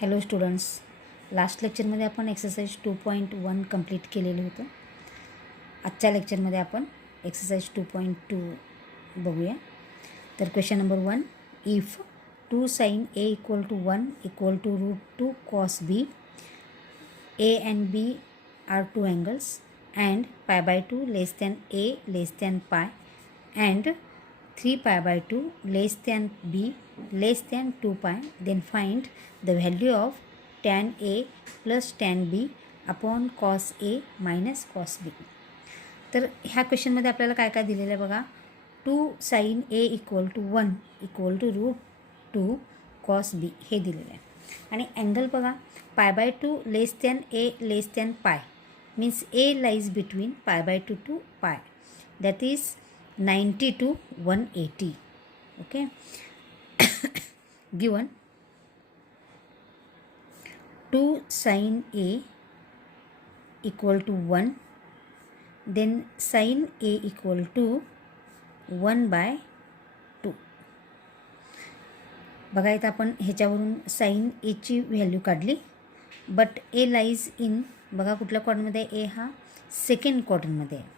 Hello students, last लेक्चरमध्ये आपण exercise 2.1 complete केलेलं होतं. आजच्या लेक्चरमध्ये आपण एक्सरसाइज 2.2 बघूया. तर question number 1, if 2 sin a equal to 1 equal to √2 cos b, a and b are two angles and pi by 2 less than a less than pi and 3 pi by 2 less than b less than 2 pi, then find the value of tan a plus tan b upon cos a minus cos b. तर ह्या क्वेश्चनमध्ये आपल्याला काय काय दिलेलं आहे बघा. 2 sin a equal to 1 equal to √2 cos b हे दिलेलं आहे. आणि अँगल बघा, pi by 2 less than a less than pi means a lies between pi by 2 to pi, that is 90 to 180. Okay. Given 2 sin a equal to 1, then sin a equal to 1 by 2. बघा इथं आपण ह्याच्यावरून sin a ची value काढली, but a lies in बघा कुठल्या क्वाड्रंटमध्ये, a हा सेकंड क्वाड्रंटमध्ये आहे.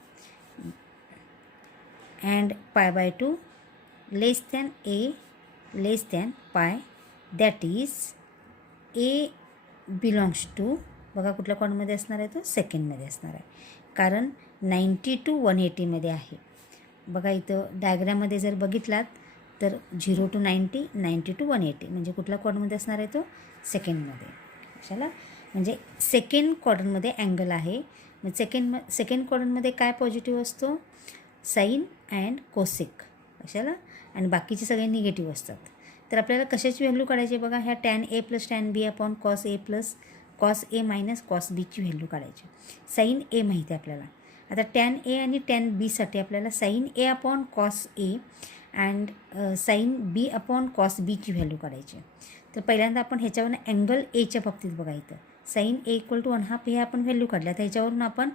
and pi by 2 less than a less than pi, that is a belongs to बघा कुठल्या क्वाड्रंटमध्ये असणार आहे, तो सेकंडमध्ये असणार आहे, कारण 90 to 180मध्ये आहे. बघा इथं डायग्राममध्ये जर बघितलात तर 0 to 90 90 to 180 म्हणजे कुठल्या क्वाड्रंटमध्ये असणार आहे, तो सेकंडमध्ये. कशाला म्हणजे सेकंड क्वाड्रंटमध्ये अँगल आहे. मग सेकंड क्वाड्रंटमध्ये काय पॉझिटिव्ह असतो, साईन अँड कोसेक, कशाला, आणि बाकीचे सगळे निगेटिव्ह असतात. तर आपल्याला कशाची व्हॅल्यू काढायची बघा, ह्या tan A plus tan B upon cos A plus cos A minus cos बीची व्हॅल्यू काढायची. साईन ए माहिती आहे आपल्याला. आता टॅन ए आणि टॅन बीसाठी आपल्याला sine A upon cos A and sine B upon cos बीची व्हॅल्यू काढायची. तर पहिल्यांदा आपण ह्याच्यावरून अँगल एच्या बाबतीत बघा, इथं साईन ए इक्वल टू 1/2 हे आपण व्हॅल्यू काढल्या, तर ह्याच्यावरून आपण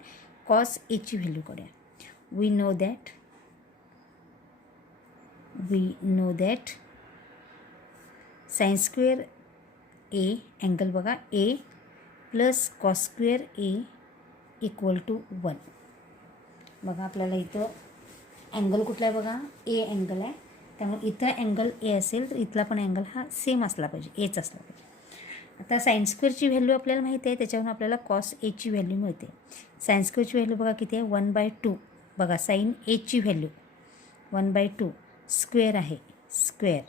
कॉस एची व्हॅल्यू काढूया. we know that sin square a angle बघा a plus cos square a equal to 1. बघा आपल्याला इथं अँगल कुठला आहे बघा, a अँगल आहे, त्यामुळे इथं अँगल a असेल तर इथला पण अँगल हा सेम असला पाहिजे, एच असला पाहिजे. आता साइन स्क्वेअरची व्हॅल्यू आपल्याला माहिती आहे, त्याच्यावरून आपल्याला कॉस एची व्हॅल्यू मिळते. साइन स्क्वेअरची व्हॅल्यू बघा किती आहे, 1/2. बघा साईन एची व्हॅल्यू 1/2 स्क्वेअर आहे, square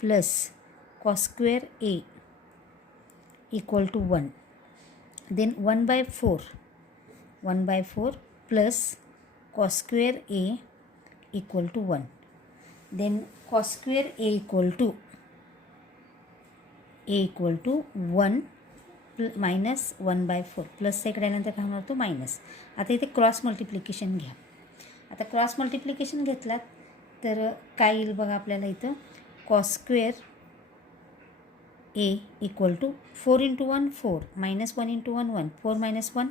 plus cos square A equal to 1, then 1/4 plus cos square A equal to 1, then cos square A equal to 1 minus 1/4 plus इकडे आल्यानंतर काय होणार, तो मायनस. आता इथे क्रॉस मल्टिप्लिकेशन घ्या. आता क्रॉस मल्टिप्लिकेशन घेतलात तर काय येईल बघा आपल्याला इथं, cos square A equal to 4 × 1 4 minus 1 × 1 1 4 minus 1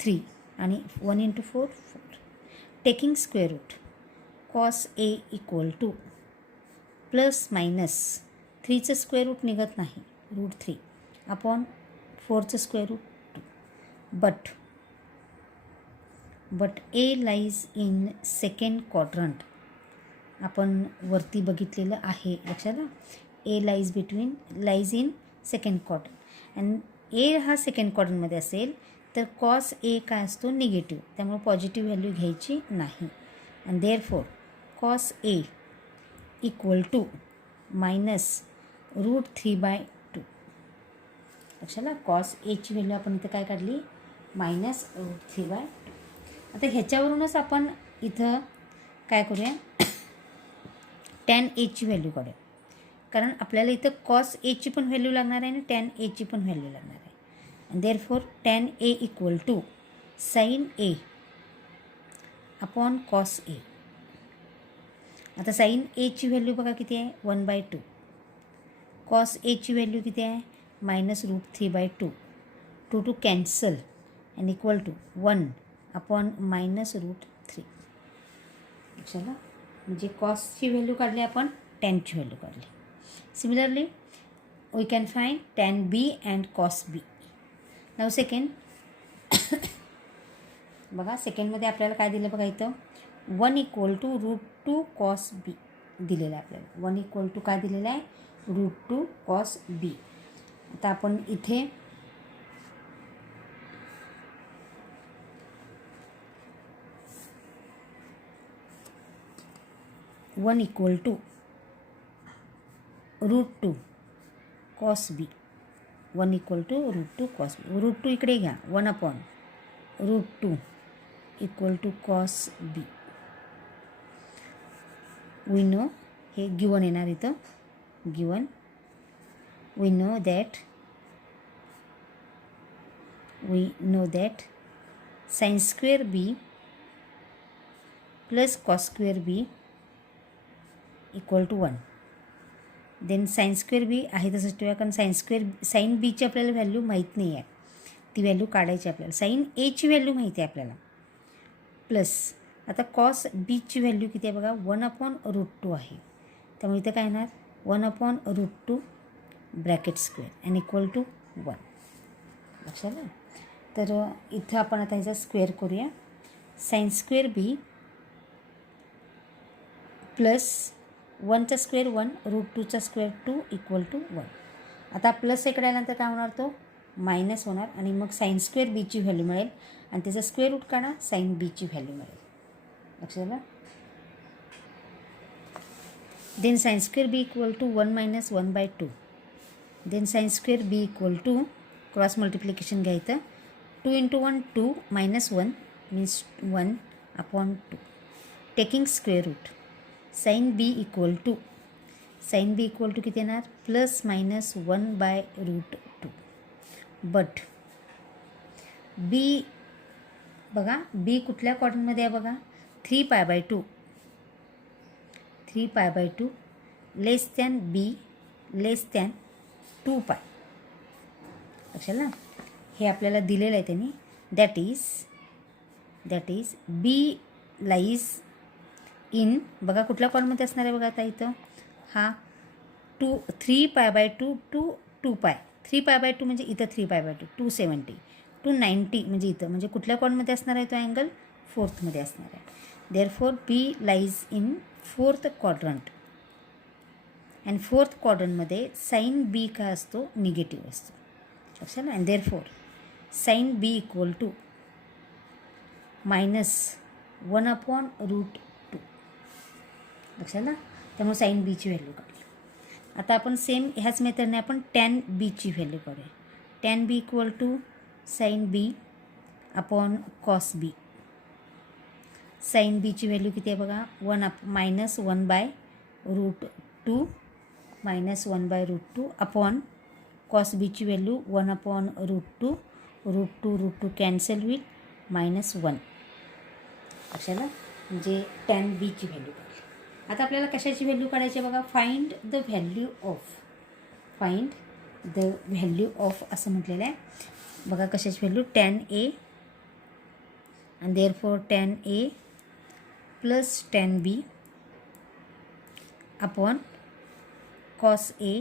3 आणि 1 × 4 4. Taking square root cos A equal to plus minus 3चं स्क्वेअर रूट निघत नाही, √3 अपॉन 4चं square root 2. But A lies in second quadrant, आपण वरती बघितलेलं आहे, लक्षात. A lies in second quadrant and A हा सेकंड क्वाड्रंटमध्ये असेल तर कॉस ए काय असतो, निगेटिव्ह, त्यामुळे पॉझिटिव्ह व्हॅल्यू घ्यायची नाही. And therefore cos A equal to minus √3/2. लक्षात, कॉस एची व्हॅल्यू आपण इथं काय काढली, मायनस √3/2. आता ह्याच्यावरूनच आपण इथं काय करूया, टॅन एची व्हॅल्यू काढूया, कारण आपल्याला इथं कॉस एची पण व्हॅल्यू लागणार आहे आणि टॅन एची पण व्हॅल्यू लागणार आहे. आणि therefore tan A equal to sine A upon cos A. आता साईन एची व्हॅल्यू बघा किती आहे, 1/2. कॉस एची व्हॅल्यू किती आहे, minus √3/2. 2 to cancel and equal to 1 upon minus √3. चला, म्हणजे कॉसची व्हॅल्यू काढली आपण, टॅनची व्हॅल्यू काढली. Similarly we can find tan b and cos b. Now second, बघा सेकंडमध्ये आपल्याला काय दिलं बघा इथं 1 = √2 cos b दिलेलं आहे आपल्याला. 1 = काय दिलेलं आहे √2 cos b. आता आपण इथे one equal to √2 cos b. 1 = √2 cos b. √2 इकडे घ्या. 1/√2 = cos b. वी नो हे गिवन येणार इथं given. We know that sin square b plus cos square b = 1. Then sine square B आहे तसंच ठेवूया, कारण साइन बीची आपल्याला व्हॅल्यू माहीत नाही आहे, ती व्हॅल्यू काढायची आपल्याला. साइन एची व्हॅल्यू माहिती आहे आपल्याला. प्लस आता कॉस बीची व्हॅल्यू किती आहे बघा 1/√2 आहे. त्यामुळे इथं काय येणार 1/√2 ब्रॅकेट स्क्वेअर अँड = 1. लक्षात आलं. तर इथं आपण आता ह्याचा स्क्वेअर करूया. साइन स्क्वेअर बी प्लस 1चा स्क्वेअर 1 √2चा स्क्वेअर 2 = 1. आता प्लस इकडे आल्यानंतर काय होणार तो मायनस होणार आणि मग साइन स्क्वेअर बीची व्हॅल्यू मिळेल आणि त्याचा स्क्वेअर रूट काढा साइन बीची व्हॅल्यू मिळेल. लक्षात आलं. Then sine square B = 1 - 1/2. Then sine square B = cross multiplication घ्यायचं 2 × 1 2 - 1 means 1/2 taking square root. Sine B = किती येणार ±1/√2. बट बी बघा बी कुठल्या क्वाड्रंटमध्ये आहे बघा 3π/2 लेस दॅन बी लेस दॅन 2π. लक्षात ना हे आपल्याला दिलेलं आहे त्यांनी. That is B lies in बघा कुठल्या कॉलमध्ये असणार आहे बघा आता इथं हा 3π/2 to 2π. 3π/2 म्हणजे इथं 3π/2 270 to 90 म्हणजे इथं म्हणजे कुठल्या कॉलमध्ये असणार आहे तो अँगल 4थमध्ये असणार आहे. Therefore B lies in 4th quadrant and 4th क्वाड्रंटमध्ये साइन बी काय असतो निगेटिव्ह असतो. लक्षात ना. And therefore sign B = -1/√2. लक्षात ना. त्यामुळे साइन बीची व्हॅल्यू काढली. आता आपण सेम ह्याच मेथडने आपण टॅन बीची व्हॅल्यू काढूया. टॅन बी = साइन बी अपॉन कॉस बी. साइन बीची व्हॅल्यू किती आहे बघा -1/√2 अपॉन कॉस बीची व्हॅल्यू 1/√2. √2 कॅन्सल होईल -1. लक्षात म्हणजे टॅन बीची व्हॅल्यू काढली. आता आपल्याला कशाची व्हॅल्यू काढायची बघा फाइंड द व्हॅल्यू ऑफ असं म्हटलेलं आहे बघा. कशाची व्हॅल्यू टॅन ए आणि देअरफॉर टॅन ए प्लस टॅन बी अपॉन कॉस ए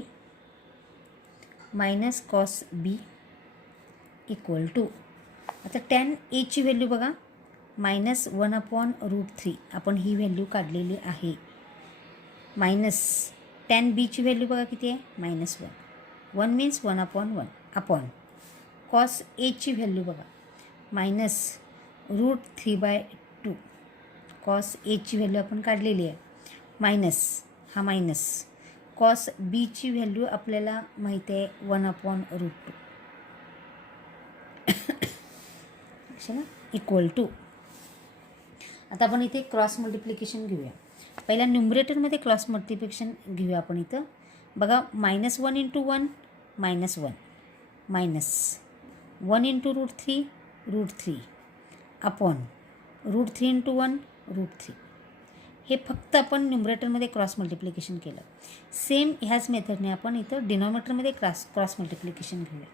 मायनस कॉस बी = आता टॅन एची व्हॅल्यू बघा -1/√3 आपण ही व्हॅल्यू काढलेली आहे. मायनस टॅन बीची व्हॅल्यू बघा किती आहे -1. 1 मीन्स 1/1 अपॉन कॉस एची व्हॅल्यू बघा -√3/2. कॉस एची व्हॅल्यू आपण काढलेली आहे मायनस हा मायनस कॉस बीची व्हॅल्यू आपल्याला माहिती आहे 1/√2 = आता आपण इथे क्रॉस मल्टिप्लिकेशन घेऊया. पहिला न्यूमरेटरमध्ये क्रॉस मल्टिप्लिकेशन घेऊया आपण इथं बघा -1 × 1 -1 -1 -1 × √3 अपॉन √3 × 1 √3. हे फक्त आपण न्यूमरेटरमध्ये क्रॉस मल्टिप्लिकेशन केलं. सेम ह्याच मेथडने आपण इथं डिनॉमिनेटरमध्ये क्रॉस मल्टिप्लिकेशन घेऊया.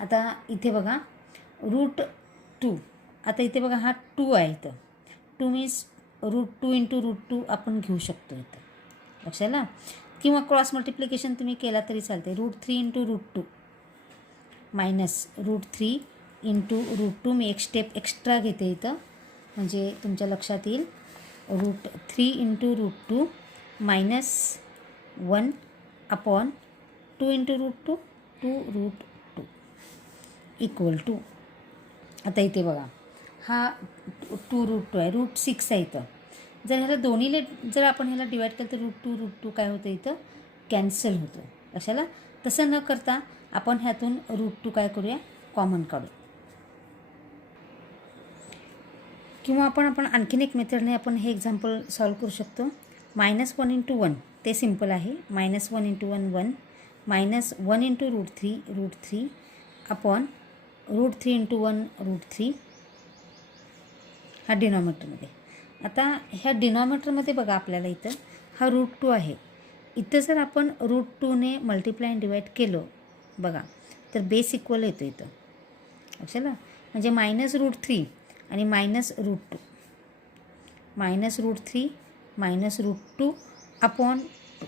आता इथे बघा √2. आता इथे बघा हा 2 आहे इथं 2 मीन्स √2 × √2 आपण घेऊ शकतो इथं. लक्षात आलं किंवा क्रॉस मल्टिप्लिकेशन तुम्ही केला तरी चालते. √3 इंटू √2 मायनस √3 इंटू √2. मी एक स्टेप एक्स्ट्रा घेते इथं म्हणजे तुमच्या लक्षात येईल. √3 into √2 minus 1 upon 2 into √2 2√2 equal to. आता इथे बघा हा 2√2 आहे, √6 आहे इथं. जर ह्याला दोन्हीले जर आपण ह्याला डिवाईड केलं तर √2 काय होतं इथं कॅन्सल होतं. कशाला तसं न करता आपण ह्यातून √2 काय करूया कॉमन काढू. किंवा आपण आणखीन एक मेथडने आपण हे एक्झाम्पल सॉल्व करू शकतो. -1 इंटू 1 ते सिम्पल आहे. -1 इंटू 1 1 -1 इंटू √3 अपॉन √3 इंटू 1 √3 हा डिनॉमिनेटरमध्ये. आता ह्या डिनॉमिनेटरमध्ये बघा आपल्याला इथं हा √2 आहे. इथं जर आपण √2ने मल्टिप्लाय अँड डिवाईड केलं बघा तर बेस इक्वल येतो इथं लक्षाला. म्हणजे -√3 आणि -√2 -√3 -√2 अपॉन 2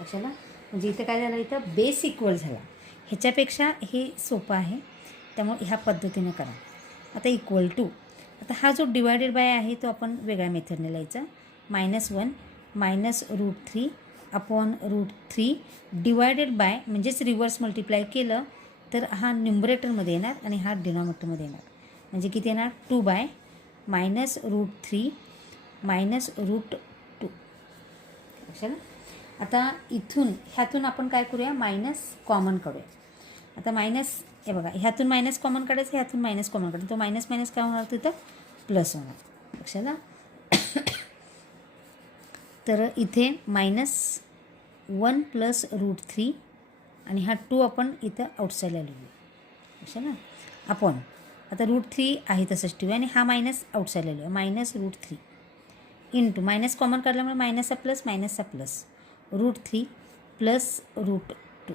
लक्षाला. म्हणजे इथं काय झालं इथं बेस इक्वल झाला. ह्याच्यापेक्षा हे सोपं आहे त्यामुळे ह्या पद्धतीनं करा. आता इक्वल टू. आता हा जो डिवायडेड बाय आहे तो आपण वेगळ्या मेथडने लिहायचा. -1 -√3 अपॉन √3 डिवायडेड बाय म्हणजेच रिव्हर्स मल्टिप्लाय केलं तर हा न्युमरेटरमध्ये येणार आणि हा डिनॉमिनेटरमध्ये येणार. म्हणजे किती येणार 2 बाय -√3 -√2 लक्षात. आता इथून ह्यातून आपण काय करूया मायनस कॉमन काढूया. आता मायनस हे बघा ह्यातून मायनस कॉमन काढायचं, ह्यातून मायनस कॉमन काढायचं. तो मायनस मायनस काय होणार तिथं प्लस होणार लक्षात. तर इथे -1 + √3 आणि हा 2 आपण इथं आउटसाईडला लिहूया लक्षात ना. आपण आता √3 आहे तसंच ठेवूया आणि हा मायनस आउटसाईडला लिहूया. -√3 इंटू मायनस कॉमन काढल्यामुळे मायनसचा प्लस √3 + √2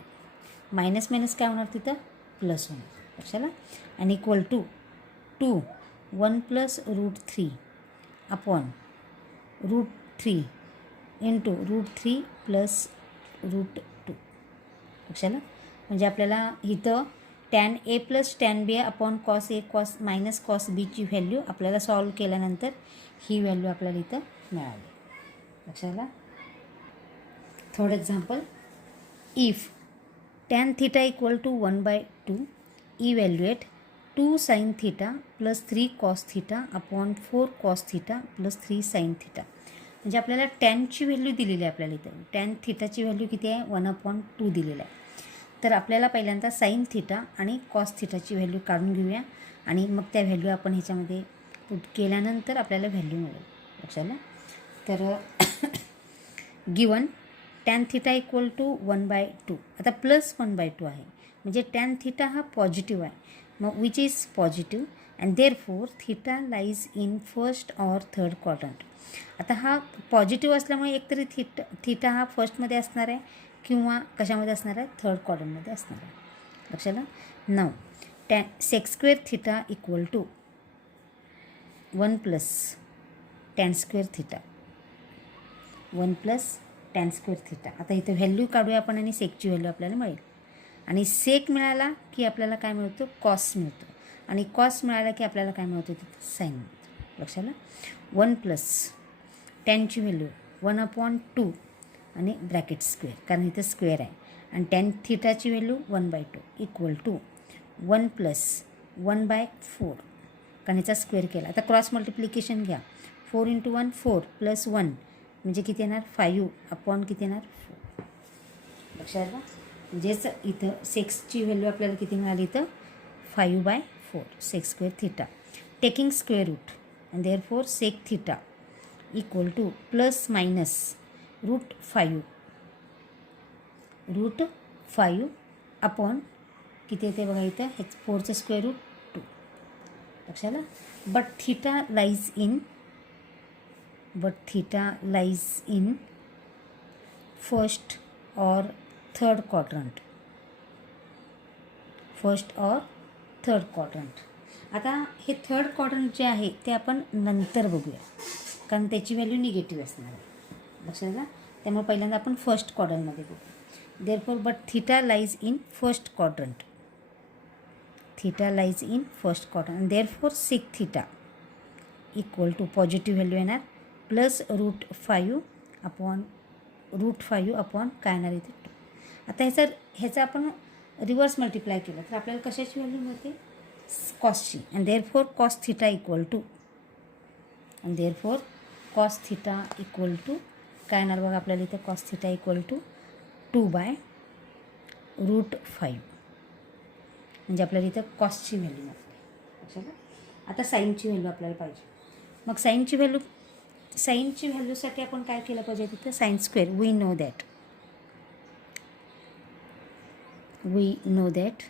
मायनस मायनस काय होणार तिथं प्लस होणार लक्षाला. आणि इक्वल टू 1 + √3 अपॉन √3 इंटू √3 + √2 लक्षाला. म्हणजे आपल्याला इथं tan A + tan B upon cos A cos B ची व्हॅल्यू आपल्याला सॉल्व केल्यानंतर ही व्हॅल्यू आपल्याला इथं मिळाली लक्षाला. Third example. If tan θ = 1/2 evaluate 2 sin θ + 3 cos θ upon 4 cos θ + 3 sin θ. म्हणजे आपल्याला टॅनची व्हॅल्यू दिलेली आहे. आपल्याला इथं tan θची व्हॅल्यू किती आहे 1/2 दिलेलं आहे. तर आपल्याला पहिल्यांदा sin θ आणि cos θची व्हॅल्यू काढून घेऊया आणि मग त्या व्हॅल्यू आपण ह्याच्यामध्ये पुट केल्यानंतर आपल्याला व्हॅल्यू मिळेल लक्षाला. तर गिवन tan θ = 1/2. आता प्लस 1/2 आहे म्हणजे tan θ हा पॉझिटिव्ह आहे. मग which is positive and therefore θ lies in first or third quadrant. आता हा पॉझिटिव्ह असल्यामुळे एकतरी θ हा फर्स्टमध्ये असणार आहे किंवा कशामध्ये असणार आहे थर्ड क्वाड्रंटमध्ये असणार आहे लक्षाला. नाव sec² θ = 1 + tan² θ 1 + tan² θ. आता इथं व्हॅल्यू काढूया आपण आणि सेकची व्हॅल्यू आपल्याला मिळेल. आणि सेक मिळाला की आपल्याला काय मिळतो कॉस मिळतो आणि कॉस मिळाला की आपल्याला काय मिळतो तिथं साईन मिळतो लक्षाला. 1 + टॅनची व्हॅल्यू 1/2 आणि ब्रॅकेट स्क्वेअर कारण इथं स्क्वेअर आहे आणि tan θची व्हॅल्यू 1/2 इक्वल टू 1 + 1/4 कारण ह्याचा स्क्वेअर केला. आता क्रॉस मल्टिप्लिकेशन घ्या. 4 × 1 4 + 1 म्हणजे किती येणार 5 अपॉन किती येणार 4 लक्षात आलं. म्हणजेच इथं सेक्सची व्हॅल्यू आपल्याला किती मिळाली इथं 5/4 sec² θ taking square root and therefore sec θ equal to ±√5 upon किती येते बघा इथं 4चं स्क्वेअर रूट 2 लक्षात आलं. बट θ लाईज इन फर्स्ट और थर्ड क्वाड्रंट आता हे थर्ड क्वाड्रंट जे आहे ते आपण नंतर बघूया कारण त्याची व्हॅल्यू निगेटिव्ह असणार आहे लक्षात आलं. त्यामुळे पहिल्यांदा आपण फर्स्ट क्वाड्रंटमध्ये बघू. Therefore but theta lies in first quadrant. Theta lies in first quadrant. Therefore sec theta equal to positive value येणार प्लस √5 अपॉन काय येणार इथे 2. आता ह्याचा आपण रिव्हर्स मल्टिप्लाय केलं तर आपल्याला कशाची व्हॅल्यू मिळते? कॉसची. And therefore cos theta equal to काय येणार बघा आपल्याला इथे? Cos theta equal to 2/√5. म्हणजे आपल्याला इथं कॉसची व्हॅल्यू मिळते. लक्षात. आता साईनची व्हॅल्यू आपल्याला पाहिजे. मग साईनची व्हॅल्यूसाठी आपण काय केलं पाहिजे तिथं? Sine square. We know that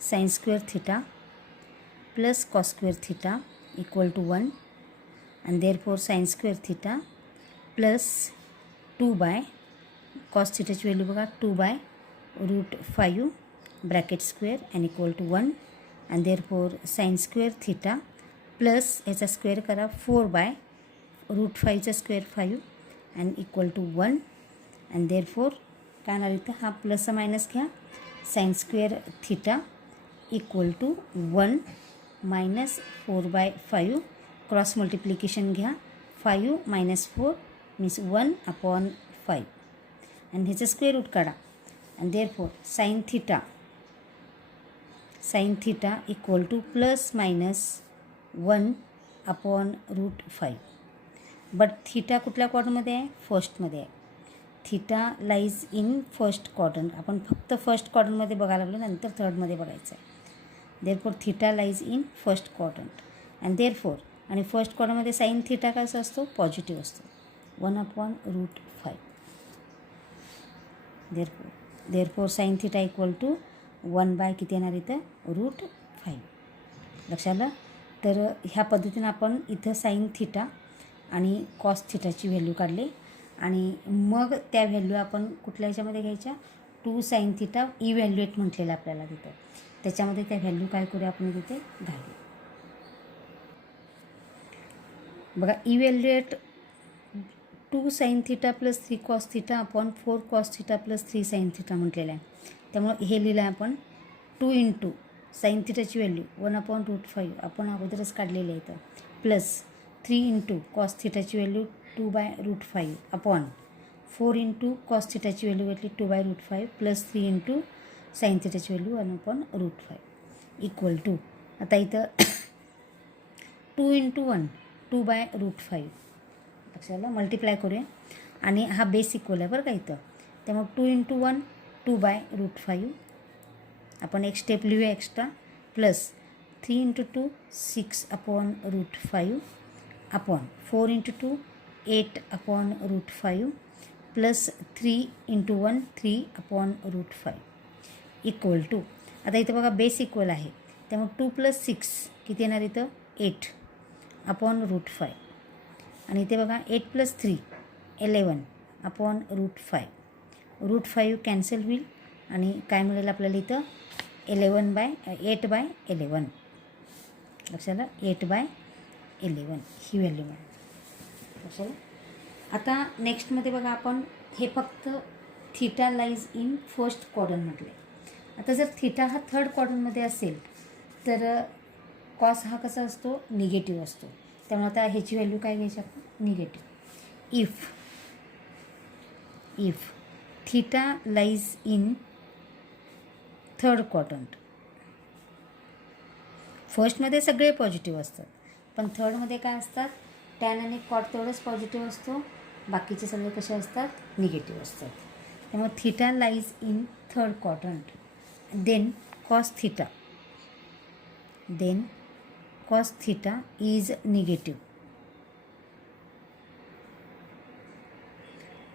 sine square theta plus cos square theta equal to 1. And therefore sine square theta plus 2 cos थिटाची व्हॅल्यू बघा 2/√5 bracket square and equal to 1. And therefore sine square theta plus याचा square करा 4/√5चा square 5 and equal to 1. And therefore काय येणार इथं? हा plus minus घ्या. Sine square theta equal to 1 minus 4/5 cross multiplication घ्या. 5 मायनस 4 मीन्स 1/5 आणि ह्याचं स्क्वेअर रूट काढा. And therefore sine theta equal to plus minus 1/√5. But theta कुठल्या क्वाड्रंटमध्ये आहे? फर्स्टमध्ये आहे. Theta lies in first quadrant. आपण फक्त फर्स्ट क्वाड्रंटमध्ये बघायला लागलो, नंतर थर्डमध्ये बघायचं आहे. Therefore theta lies in first quadrant. And therefore आणि फर्स्ट क्वाड्रंटमध्ये साईन थिटा कसा असतो? पॉझिटिव्ह असतो. 1/√5. Therefore sine theta equal to 1 किती येणार इथं? √5. लक्षात आलं. तर ह्या पद्धतीनं आपण इथं साईन थिटा आणि कॉस थिटाची व्हॅल्यू काढली आणि मग त्या व्हॅल्यू आपण कुठल्या ह्याच्यामध्ये घ्यायच्या? 2 साईन थिटा इव्हॅल्युएट म्हटलेलं आपल्याला तिथं. त्याच्यामध्ये त्या व्हॅल्यू काय करूया आपण तिथे घालू. बघा evaluate 2 sine theta plus 3 cos theta upon 4 cos theta plus 3 sine theta म्हटलेलं आहे. त्यामुळं हे लिहिलं आहे आपण 2 इंटू साईन थिटाची व्हॅल्यू 1/√5 आपण अगोदरच काढलेली आहे इथं प्लस 3 इंटू कॉस थिटाची व्हॅल्यू 2/√5 अपॉन 4 इंटू कॉस थिटाची व्हॅल्यू घेतली 2/√5 प्लस 3 इंटू साईन थिटाची व्हॅल्यू 1/√5 इक्वल टू आता इथं 2 इंटू 1 2/√5 लक्षाला मल्टिप्लाय करूया आणि हा बेस इक्वल आहे बरं का इथं. त्यामुळे 2 इंटू 1 2/√5 आपण एक स्टेप लिहूया extra plus 3 into 2 6/√5 upon 4 into 2 8/√5 plus 3 into 1 3/√5 equal to आता इथं बघा बेस इक्वल आहे त्यामुळे 2 प्लस 6 किती येणार इथं 8/√5 आणि इथे बघा 8 प्लस 3 11/√5 √5 कॅन्सल होईल आणि काय मिळेल आपल्याला इथं 8/11 लक्षात 8/11 ही व्हॅल्यू मिळेल. लक्षात. आता नेक्स्टमध्ये बघा आपण हे फक्त theta lies in first quadrant म्हटले. आता जर थिटा हा थर्ड क्वाड्रंटमध्ये असेल तर कॉस हा कसा असतो निगेटिव्ह असतो. त्यामुळे आता ह्याची व्हॅल्यू काय घ्यायची आपण negative. If theta lies in third quadrant फर्स्टमध्ये सगळे पॉझिटिव्ह असतात पण थर्डमध्ये काय असतात टॅन आणि कॉट तेवढंच पॉझिटिव्ह असतो बाकीचे सगळे कसे असतात निगेटिव्ह असतात. त्यामुळे theta lies in third quadrant then cos theta is negative.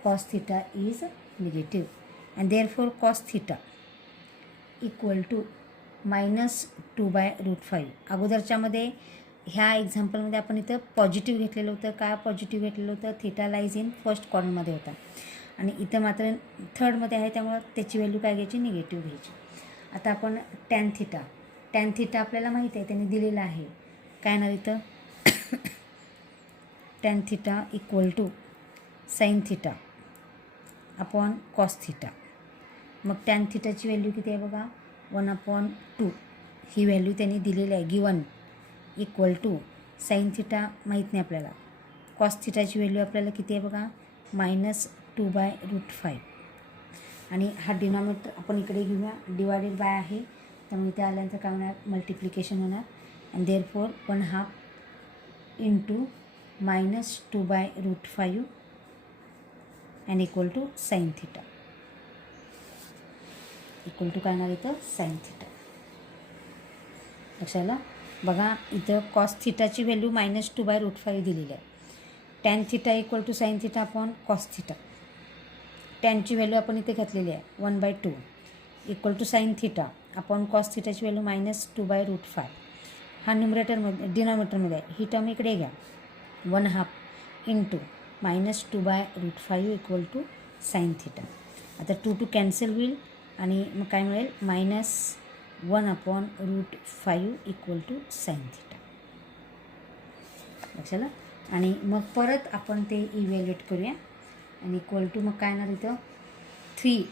cos theta is negative and therefore cos theta equal to -2/√5. अगोदरच्यामध्ये ह्या एक्झाम्पलमध्ये आपण इथं पॉझिटिव्ह घेतलेलं होतं. काय पॉझिटिव्ह घेतलेलं होतं थिटा लाईज इन फर्स्ट क्वाड्रंटमध्ये होता आणि इथं मात्र थर्डमध्ये आहे त्यामुळं त्याची व्हॅल्यू काय घ्यायची निगेटिव्ह घ्यायची. आता आपण टॅन थिटा आपल्याला माहिती आहे त्याने दिलेलं आहे काय ना इथं tan theta equal to sine theta upon cos theta. मग टॅन थिटाची व्हॅल्यू किती आहे बघा 1/2. ही व्हॅल्यू त्यांनी दिलेली आहे given equal to sine theta माहीत नाही आपल्याला. कॉस थिटाची व्हॅल्यू आपल्याला किती आहे बघा -2/√5. आणि हा डिनॉमिनेटर आपण इकडे घेऊया, डिवायडेड बाय आहे त्यामुळे इथे आल्यानंतर काय होणार मल्टिप्लिकेशन होणार. आणि therefore 1/2 into -2/√5 and equal to sine theta. Equal to काय होणार इथं साईन थिटा. लक्षात आलं बघा. इथं कॉस थिटाची व्हॅल्यू -2/√5 दिलेली आहे. Tan theta equal to sine theta upon cos theta. टॅनची व्हॅल्यू आपण इथे घातलेली आहे 1/2 equal to sine theta upon cos थिटाची व्हॅल्यू -2/√5. हा न्युमरेटरमध्ये डिनॉमिनेटरमध्ये आहे. ही टर्म इकडे घ्या 1/2 into -2/√5 equal to sine theta. आता 2 कॅन्सल होईल आणि मग काय मिळेल -1/√5 इक्वल टू साईन थिटा. लक्षात. आणि मग परत आपण ते इव्हॅल्युएट करूया आणि इक्वल टू मग काय येणार इथं 3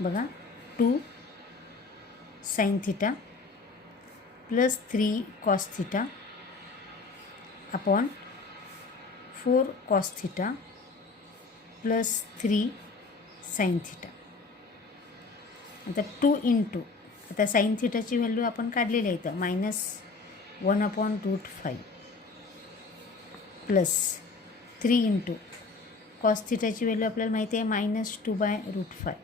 बघा 2 sine theta plus 3 cos theta upon 4 cos theta plus 3 sine theta. आता 2 इंटू आता साईन थिटाची व्हॅल्यू आपण काढलेली आहे इथं -1/√5 प्लस 3 इंटू कॉस थिटाची व्हॅल्यू आपल्याला माहिती आहे -2/√5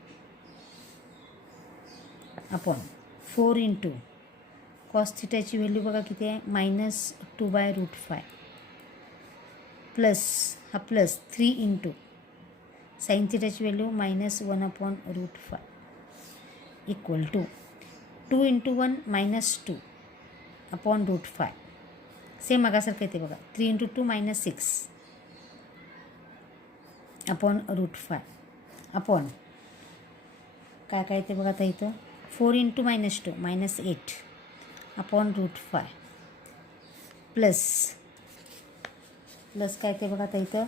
अपॉन 4 इंटू कॉस थिटाची व्हॅल्यू बघा किती आहे -2/√5 प्लस हा प्लस 3 इंटू साईन थिटाची value -1/√5 equal to 2 into 1 -2 upon √5. Same मागासारखं येते बघा 3 इंटू 2 -6 अपॉन √5 अपॉन काय काय येते बघा आता इथं 4 इंटू -2 -8 अपॉन √5 प्लस काय येते बघा आता इथं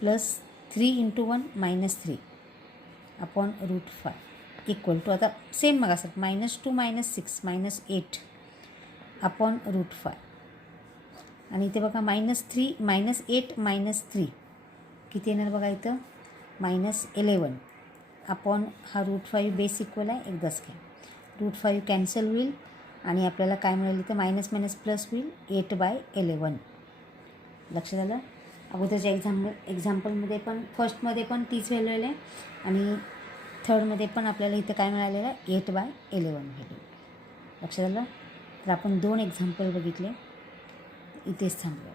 plus 3 into 1 -3 upon √5 equal to आता सेम मागासारखं -2 -6 -8 अपॉन √5. आणि इथे बघा -3 -8 -3 किती येणार बघा इथं -11 अपॉन हा √5 बेस इक्वल आहे एकदाच घ्या. √5 कॅन्सल होईल आणि आपल्याला काय मिळेल इथं मायनस प्लस होईल 8/11. लक्षात आलं. अगोदरच्या एक्झाम्पलमध्ये पण फर्स्टमध्ये पण तीच व्हॅल्यू आली आहे आणि थर्डमध्ये पण आपल्याला इथं काय मिळालेलं आहे 8/11 व्हॅल्यू. लक्षात आलं. तर आपण 2 एक्झाम्पल बघितले. इथेच थांबूया.